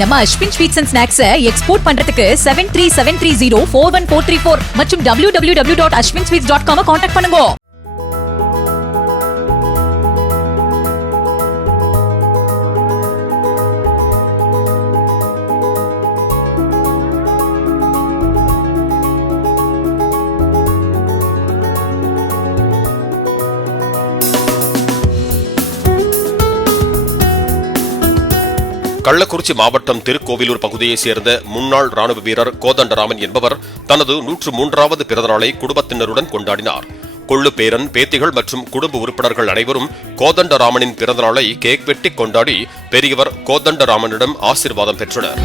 நம்ம Ashwin sweets and snacks export பண்றதுக்கு 7373041434 மற்றும் www.ashwinsweets.com கான்டாக்ட் பண்ணுங்க. கள்ளக்குறிச்சி மாவட்டம் திருக்கோவிலூர் பகுதியைச் சேர்ந்த முன்னாள் ராணுவ வீரர் கோதண்டராமன் என்பவர் தனது 103வது பிறந்தநாளை குடும்பத்தினருடன் கொண்டாடினார். கொள்ளு பேரன், பேத்திகள் மற்றும் குடும்ப உறுப்பினர்கள் அனைவரும் கோதண்டராமனின் பிறந்தநாளை கேக் வெட்டி கொண்டாடி பெரியவர் கோதண்டராமனிடம் ஆசீர்வாதம் பெற்றனர்.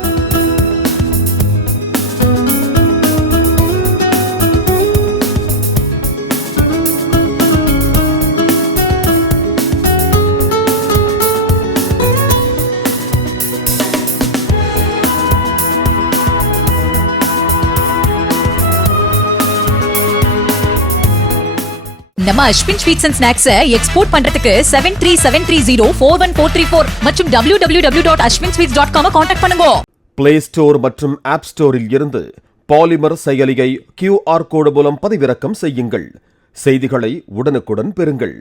நம்ம Ashwin sweets and snacks export பண்றதுக்கு 7373041434 மற்றும் www.ashwinsweets.com கான்டாக்ட் பண்ணுங்க. பிளே ஸ்டோர் மற்றும் ஆப் ஸ்டோரில் இருந்து பாலிமர் செயலியை QR கோடு மூலம் பதிவிறக்கம் செய்யுங்கள். செய்திகளை உடனுக்குடன் பெறுங்கள்.